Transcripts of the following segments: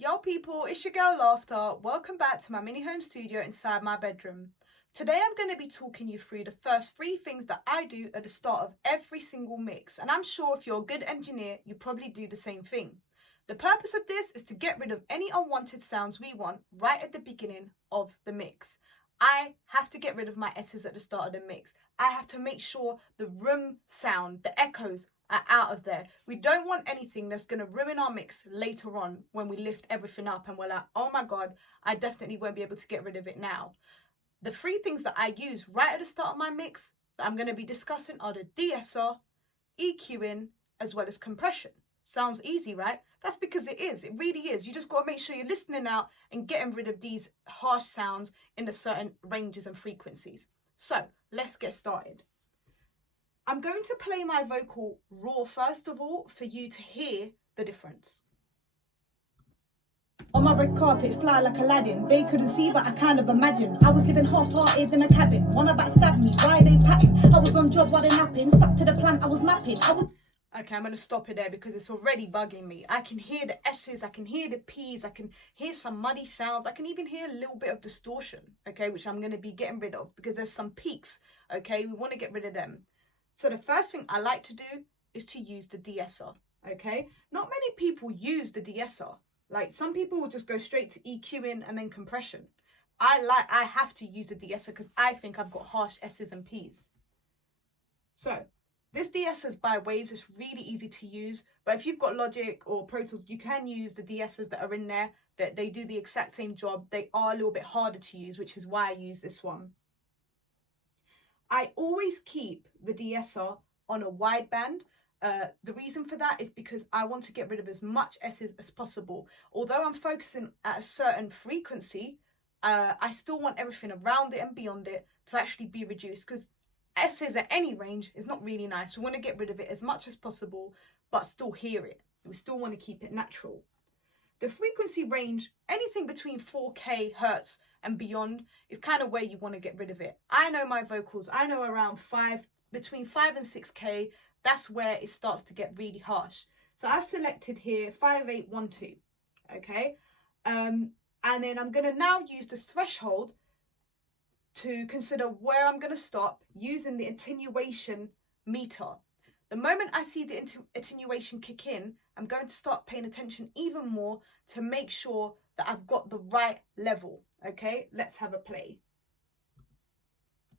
Yo people, it's your girl Laughter. Welcome back to my mini home studio inside my bedroom. Today I'm going to be talking you through the first 3 things that I do at the start of every single mix, and I'm sure if you're a good engineer you probably do the same thing. The purpose of this is to get rid of any unwanted sounds we want right at the beginning of the mix. I have to get rid of my S's at the start of the mix. I have to make sure the room sound, the echoes, are out of there. We don't want anything that's going to ruin our mix later on when we lift everything up and we're like, oh my god, I definitely won't be able to get rid of it now. The 3 things that I use right at the start of my mix that I'm going to be discussing are the de-esser, EQing, as well as compression. Sounds easy, right? That's because it is. It really is. You just got to make sure you're listening out and getting rid of these harsh sounds in the certain ranges and frequencies. So let's get started. I'm going to play my vocal raw first of all for you to hear the difference. On my red carpet, fly like Aladdin. They couldn't see, but I kind of imagined. I was living half-hearted in a cabin. Wanna backstab me, why they patting? I was on job while they're napping. Stuck to the plan I was mapping. Okay, I'm going to stop it there because it's already bugging me. I can hear the S's, I can hear the P's, I can hear some muddy sounds. I can even hear a little bit of distortion, okay, which I'm going to be getting rid of because there's some peaks, okay? We want to get rid of them. So the first thing I like to do is to use the de-esser, okay? Not many people use the de-esser. Like, some people will just go straight to EQing and then compression. I have to use the de-esser because I think I've got harsh S's and P's. So this de-esser is by Waves. It's really easy to use, but if you've got Logic or Pro Tools, you can use the de-essers that are in there. That they do the exact same job. They are a little bit harder to use, which is why I use this one. I always keep the de-esser on a wideband. The reason for that is because I want to get rid of as much S's as possible. Although I'm focusing at a certain frequency, I still want everything around it and beyond it to actually be reduced, because S's at any range is not really nice. We want to get rid of it as much as possible, but still hear it. We still want to keep it natural. The frequency range, anything between 4K hertz and beyond, is kind of where you want to get rid of it. I know my vocals, I know around between 5 and 6K, that's where it starts to get really harsh. So I've selected here 5812, okay? And then I'm going to now use the threshold to consider where I'm going to stop using the attenuation meter. The moment I see the attenuation kick in, I'm going to start paying attention even more to make sure that I've got the right level. Okay, let's have a play.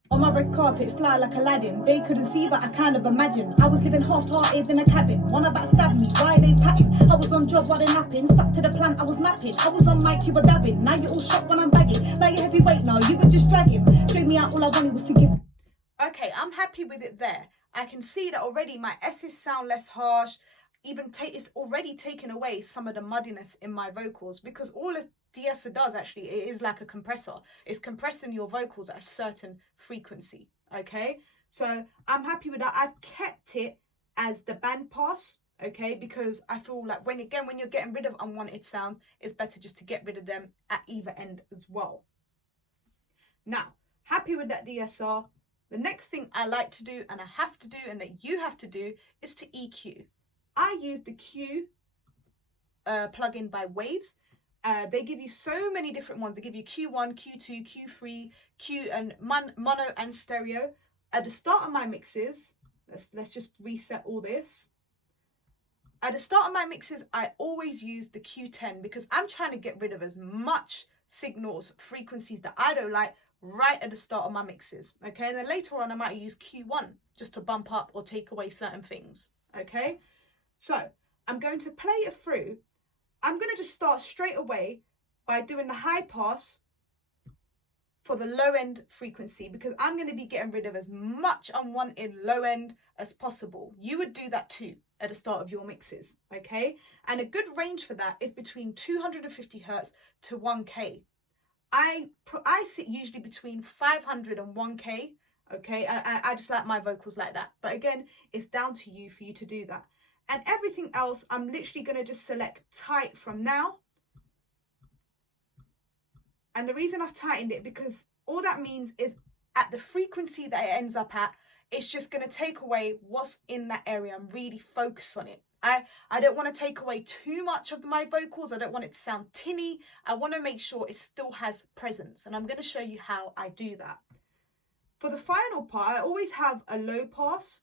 On my red carpet, fly like Aladdin. They couldn't see, but I kind of imagined. I was living half-hearted in a cabin. Wanna backstab me, why they patting? I was on job while they're napping. Stuck to the plan I was mapping. I was on mic, you were dabbing. Now you're all shocked when I'm bagging. Now you're heavyweight now, you were just dragging. Showed me out, all I wanted was to give. Okay, I'm happy with it there. I can see that already my S's sound less harsh. It's already taken away some of the muddiness in my vocals, because all a de-esser does actually, it is like a compressor. It's compressing your vocals at a certain frequency, okay? So I'm happy with that. I've kept it as the band pass, okay? Because I feel like when you're getting rid of unwanted sounds, it's better just to get rid of them at either end as well. Now, happy with that de-esser. The next thing I like to do, and I have to do, and that you have to do, is to EQ. I use the Q plugin by Waves. They give you so many different ones. They give you Q1, Q2, Q3, Q and mono and stereo. At the start of my mixes, let's just reset all this. At the start of my mixes, I always use the Q10 because I'm trying to get rid of as much signals, frequencies that I don't like right at the start of my mixes. Okay, and then later on I might use Q1 just to bump up or take away certain things. Okay, so I'm going to play it through. I'm going to just start straight away by doing the high pass for the low end frequency, because I'm going to be getting rid of as much unwanted low end as possible. You would do that too at the start of your mixes, okay? And a good range for that is between 250 hertz to 1K. I sit usually between 500 and 1K, okay? I just like my vocals like that. But again, it's down to you for you to do that. And everything else, I'm literally going to just select tight from now. And the reason I've tightened it, because all that means is at the frequency that it ends up at, it's just going to take away what's in that area and really focus on it. I don't want to take away too much of my vocals. I don't want it to sound tinny. I want to make sure it still has presence. And I'm going to show you how I do that. For the final part, I always have a low pass.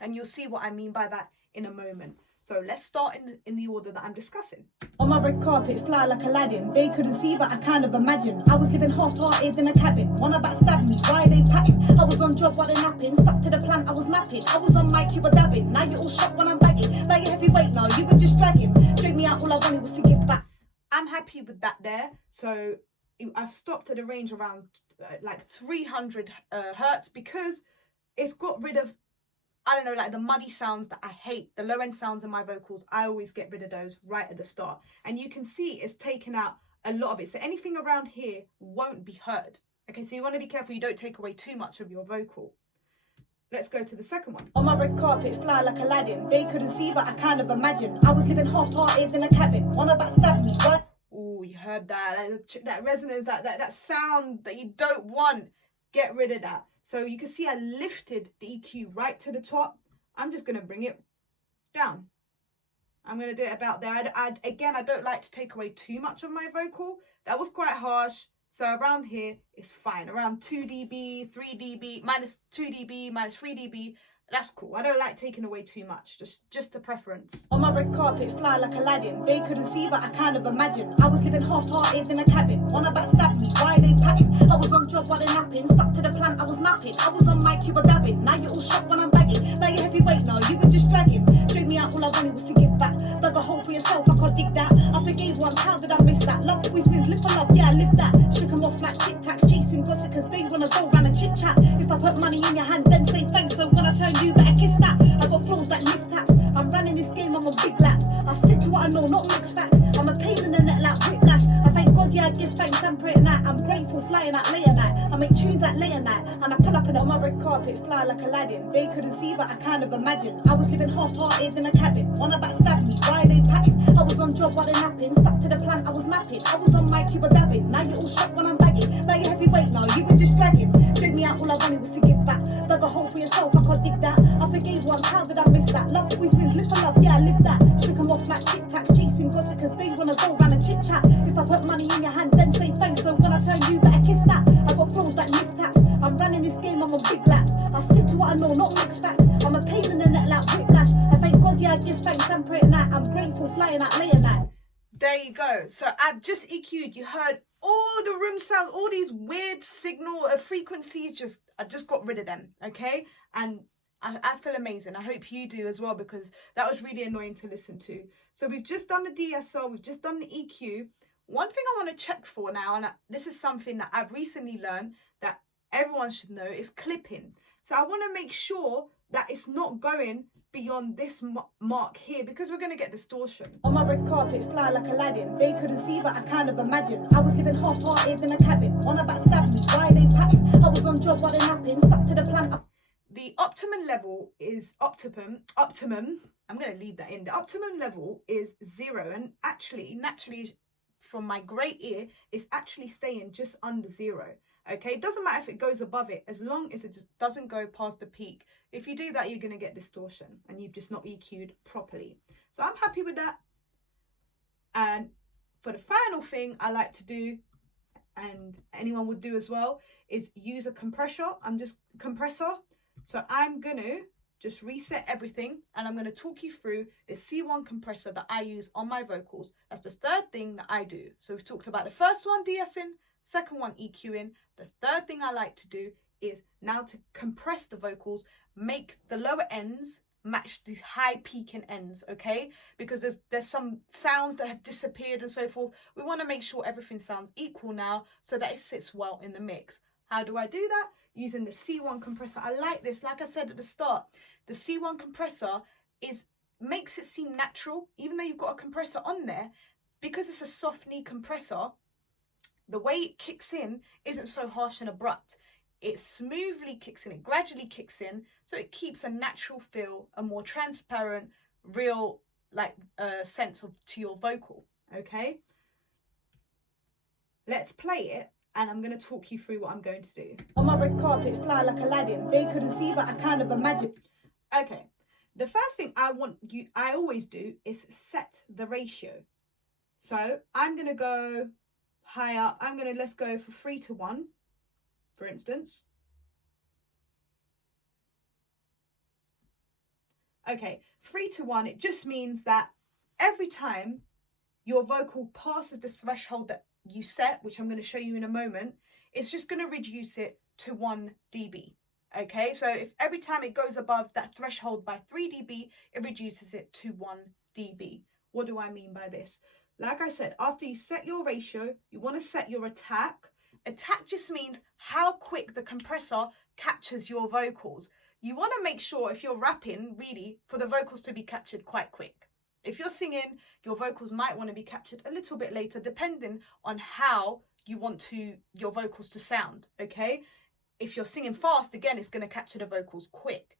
And you'll see what I mean by that in a moment. So let's start in the order that I'm discussing. On my red carpet, fly like Aladdin. They couldn't see, but I kind of imagined. I was living half-hearted in a cabin. Wanna backstab me, why they patting? I was on job while they're napping. Stuck to the plan, I was mapping. I was on mic, you were dabbing. Now you're all shocked when I'm bagging. Now you're heavyweight now, you were just dragging. Showed me out, all I wanted was to give back. I'm happy with that there. So I've stopped at a range around like 300 hertz because it's got rid of, I don't know, like the muddy sounds that I hate, the low end sounds in my vocals. I always get rid of those right at the start. And you can see it's taken out a lot of it. So anything around here won't be heard. Okay, so you want to be careful you don't take away too much of your vocal. Let's go to the second one. On my red carpet, fly like Aladdin. They couldn't see, but I kind of imagined. I was living half-hearted in a cabin. Wanna backstab me, why? Oh, you heard that. That resonance, that sound that you don't want. Get rid of that. So you can see I lifted the EQ right to the top. I'm just going to bring it down. I'm going to do it about there. Again, I don't like to take away too much of my vocal. That was quite harsh. So around here, it's fine. Around 2 dB, 3 dB, minus 2 dB, minus 3 dB. That's cool. I don't like taking away too much. Just a preference. On my red carpet, fly like Aladdin. They couldn't see, but I kind of imagined. I was living half-hearted in a cabin. Wanna backstab me, why they patting? I was on job while they're napping. Stuck to the plan, I was mapping. I was on mic, you were dabbing. Now you're all shocked when I'm bagging. Now you're heavyweight now, you were just dragging. Showed me out, all I wanted was to give back. Dug a hole for yourself, I can't dig that. I forgave once, how did I miss that? Love always wins, live for love, yeah, I live that. Shook 'em off like tic-tacs, chasing gossip, cause they wanna go round and chit-chat. If I put money in your hand, then say thanks. So when I turn you, better kiss that. I got flows like lift taps. I'm running this game, I'm on big laps. I stick to what I know, not mixed facts. I'm a pain in the net like whiplash. I thank God, yeah, I give thanks and pray at night. I'm grateful, flying out late at night. I make tunes like late at night. And I pull up on my red carpet, fly like Aladdin. They couldn't see, but I kind of imagined. I was living half-hearted in a cabin. Wanna backstab me, why they patting? I was on job while they're napping. Stuck to the plan, I was mapping. I was on mic, you were dabbing. Now you're all shocked when I'm bagging. Now you're heavyweight now, you were just dragging. Showed me out, all I wanted was to give back. Dug a hole for yourself, I can't dig that. I forgave once, how did I miss that? Love always wins, live for love, yeah, I live that. Shook 'em off like tic-tacs, chasing gossip, cause they wanna go round and chit-chat. If I put money in your hand, then say thanks. So when I turn you, better kiss that. I got flows like lift taps. I'm running this game, I'm on big laps. I stick to what I know, not mixed facts. I'm a pain in the net like whiplash. I thank God, yeah, I give thanks and pray at night. I'm grateful, flying out late at night. There you go. So I've just EQ'd. You heard all the room sounds, all these weird signal frequencies. I just got rid of them, okay? And I feel amazing. I hope you do as well, because that was really annoying to listen to. So we've just done the de-esser, we've just done the EQ. One thing I want to check for now, and this is something that I've recently learned that everyone should know, is clipping. So I want to make sure that it's not going beyond this mark here, because we're going to get distortion. On my red carpet, fly like Aladdin. They couldn't see, but I kind of imagined. I was living half-hearted in a cabin. Wanna backstab me, why they patting? I was on job while they're napping. Stuck to the plan. The optimum level is optimum. I'm going to leave that in. The optimum level is 0, and actually, naturally, from my great ear, it's actually staying just under 0. Okay, it doesn't matter if it goes above it, as long as it just doesn't go past the peak. If you do that, you're going to get distortion, and you've just not EQ'd properly. So I'm happy with that. And for the final thing I like to do, and anyone would do as well, is use a compressor. So I'm going to just reset everything, and I'm going to talk you through the C1 compressor that I use on my vocals. That's the third thing that I do. So we've talked about the first one, de-essing, second one, EQing. The third thing I like to do is now to compress the vocals, make the lower ends match these high peaking ends, okay? Because there's some sounds that have disappeared and so forth. We want to make sure everything sounds equal now so that it sits well in the mix. How do I do that? Using the C1 compressor. I like this. Like I said at the start, the C1 compressor makes it seem natural, even though you've got a compressor on there. Because it's a soft knee compressor, the way it kicks in isn't so harsh and abrupt. It smoothly kicks in, it gradually kicks in, so it keeps a natural feel, a more transparent, real sense to your vocal, okay? Let's play it, and I'm going to talk you through what I'm going to do. On my red carpet, fly like Aladdin. They couldn't see, but I kind of imagined. Okay, The first thing I always do is set the ratio. So I'm going to go high up. Let's go for 3:1, for instance. Okay, 3:1, it just means that every time your vocal passes the threshold that you set, which I'm going to show you in a moment, it's just going to reduce it to 1 dB. Okay, so if every time it goes above that threshold by 3 dB, it reduces it to 1 dB. What do I mean by this? Like I said, after you set your ratio, you want to set your attack. Attack just means how quick the compressor captures your vocals. You want to make sure, if you're rapping, really, for the vocals to be captured quite quick. If you're singing, your vocals might want to be captured a little bit later, depending on how you want your vocals to sound, okay? If you're singing fast, again, it's going to capture the vocals quick.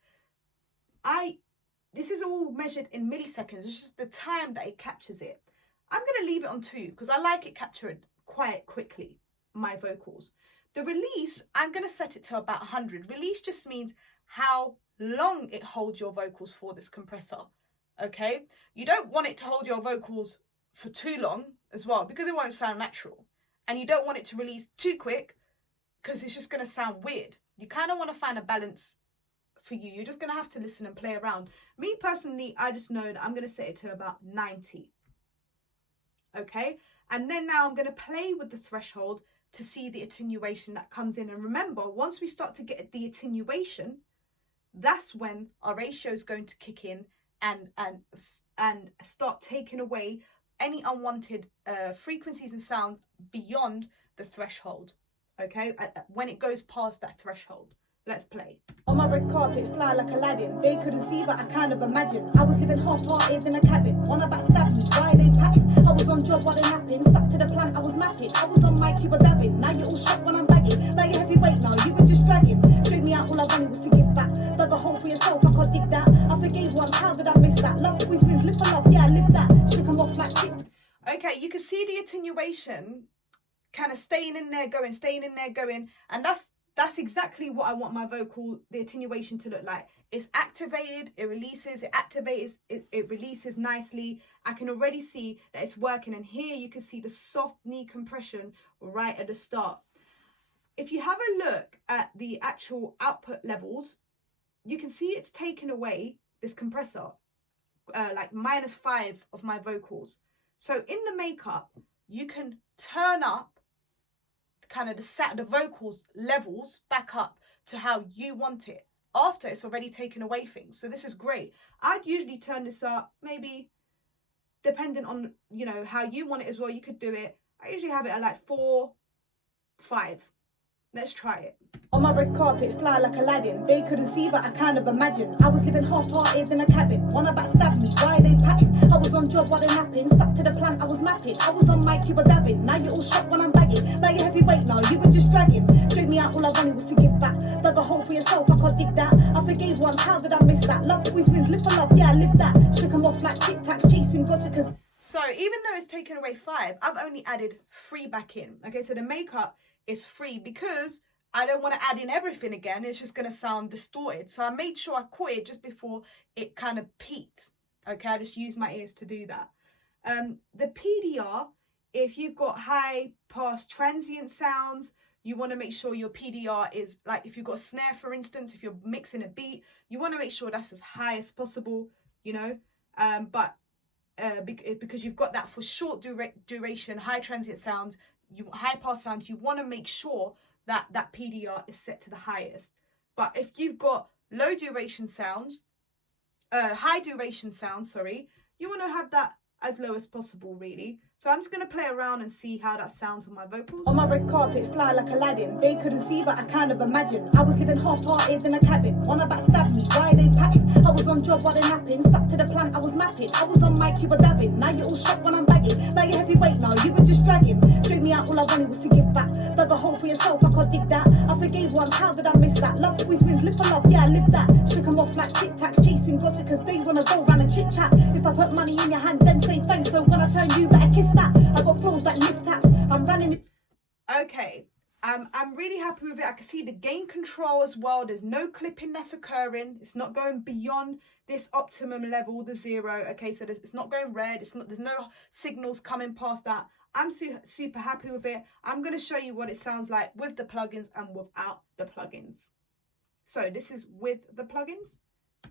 This is all measured in milliseconds. It's just the time that it captures it. I'm going to leave it on 2 because I like it captured quite quickly, my vocals. The release, I'm going to set it to about 100. Release just means how long it holds your vocals for, this compressor, okay? You don't want it to hold your vocals for too long as well, because it won't sound natural. And you don't want it to release too quick, because it's just going to sound weird. You kind of want to find a balance for you. You're just going to have to listen and play around. Me personally, I just know that I'm going to set it to about 90. Okay? And then now I'm going to play with the threshold to see the attenuation that comes in. And remember, once we start to get the attenuation, that's when our ratio is going to kick in and start taking away any unwanted frequencies and sounds beyond the threshold. Okay, when it goes past that threshold. Let's play. On my red carpet, fly like Aladdin. They couldn't see, but I kind of imagined. I was living half-hearted in a cabin. Wanna backstab me, why they patting? I was on job while they napping. Stuck to the plan, I was mapping. I was on mic, you were dabbing. Now you're all shocked when I'm bagging. Now you're heavyweight now, you were just dragging. Showed me out, all I wanted was to give back. Dug a hole for yourself, I can't dig that. I forgave once, how did I miss that? Love always wins, live for love, yeah, I live that. Shook 'em off like shit. Okay, you can see the attenuation kind of staying in there going, and that's exactly what I want my vocal, the attenuation, to look like. It's activated, it releases, it activates, it releases nicely. I can already see that it's working, and here you can see the soft knee compression right at the start. If you have a look at the actual output levels, you can see it's taken away, this compressor, like -5 of my vocals. So in the makeup, you can turn up kind of the vocals levels back up to how you want it after it's already taken away things. So this is great. I'd usually turn this up, maybe depending on, you know, how you want it as well. You could do it. I usually have it at like 4, 5. Let's try it. On my red carpet, fly like Aladdin. They couldn't see, but I kind of imagined. I was living half-hearted in a cabin. Wanna backstab me, why they patting? I was on job while they napping. Stuck to the plan, I was mapping. I was on mic, you were dabbing. Now you're all shocked when I'm bagging. Now you're heavyweight now, you were just dragging. Showed me out, all I wanted was to give back. Dug a hole for yourself, I can't dig that. I forgave once, how did I miss that? Love always wins, live for love, yeah, I live that. Shook 'em off like tic-tacs, chasing gossipers. So even though it's taken away 5, I've only added 3 back in. Okay, so the makeup is 3 because I don't want to add in everything again. It's just going to sound distorted. So I made sure I caught it just before it kind of peaked. Okay, I just used my ears to do that. The PDR, if you've got high pass transient sounds, you want to make sure your PDR is, like if you've got a snare, for instance, if you're mixing a beat, you want to make sure that's as high as possible, you know. Because you've got that for short duration, high transient sounds, high pass sounds, you want to make sure that PDR is set to the highest. But if you've got low duration sounds, high duration sounds, sorry, you want to have that as low as possible, really. So I'm just going to play around and see how that sounds on my vocals. On my red carpet, fly like Aladdin. They couldn't see, but I kind of imagined. I was living half-hearted in a cabin. Wanna backstab me, why they patting? I was on job while they napping. Stuck to the plan, I was mapping. I was on mic, you were dabbing. Now you're all shocked when I'm bagging. Now you're heavyweight now, you were just dragging. Showed me out, all I wanted was to give back. Dug a hole for yourself, I can't dig that. I forgave once, how did I miss that? Love always wins, live for love, yeah, I live that. Shook 'em off like tic-tacs, chasing gossip, cause they wanna go round and chit-chat. If I put money in your hand, then say thanks. So when I turn, you better kiss that. I got flows like lift taps, I'm running it. Okay, I'm really happy with it. I can see the gain control as well. There's no clipping that's occurring. It's not going beyond this optimum level, the 0. Okay, so it's not going red. There's no signals coming past that. I'm super happy with it. I'm going to show you what it sounds like with the plugins and without the plugins. So this is with the plugins.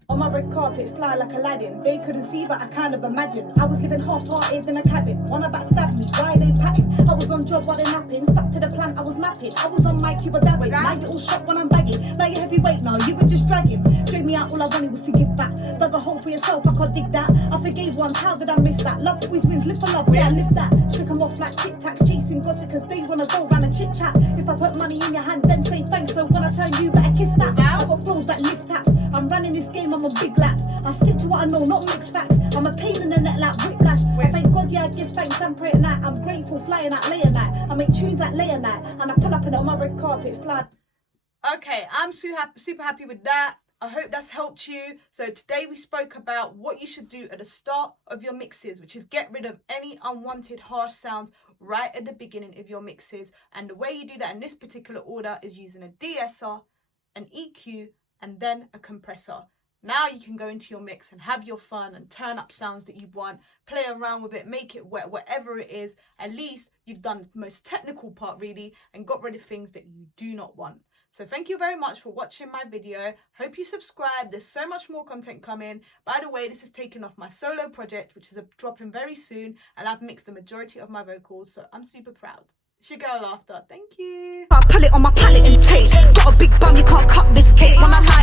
On my red carpet, fly like Aladdin. They couldn't see, but I kind of imagined. I was living half-hearted in a cabin. Wanna backstab me, why they patting? I was on job while they're napping. Stuck to the plan, I was mapping. I was on mic, you were dabbing. Now you're all shot when I'm bagging. Now you're heavyweight now, you were just dragging. Showed me out, all I wanted was to give back. Dug a hole for yourself, I can't dig that. I forgave one, how did I miss that? Love always wins, live for love, yeah, I live that. Shook them off like tic-tacs, chasing gossip, cause they wanna go round and chit-chat. If I put money in your hand, then say thanks. So when I turn you, better kiss that. I got flows that lift taps. I'm running this game, I'm on big laps. I stick to what I know, not mixed facts. I'm a pain in the neck like whiplash. I thank God, yeah, I give thanks and pray at night. I'm grateful, flying out late at night. I make tunes like late at night. And I pull up on my red carpet, fly. Okay, I'm super happy with that. I hope that's helped you. So today we spoke about what you should do at the start of your mixes, which is get rid of any unwanted harsh sounds right at the beginning of your mixes. And the way you do that in this particular order is using a de-esser, an EQ, and then a compressor. Now you can go into your mix and have your fun and turn up sounds that you want, play around with it, make it wet, whatever it is. At least you've done the most technical part really and got rid of things that you do not want. So thank you very much for watching my video. Hope you subscribe. There's so much more content coming. By the way, this is taken off my solo project, which is dropping very soon, and I've mixed the majority of my vocals, so I'm super proud. It's your girl Laughter. Thank you. I pull it on my palette and taste. Got a big bum, you can't cut this cake. When I lie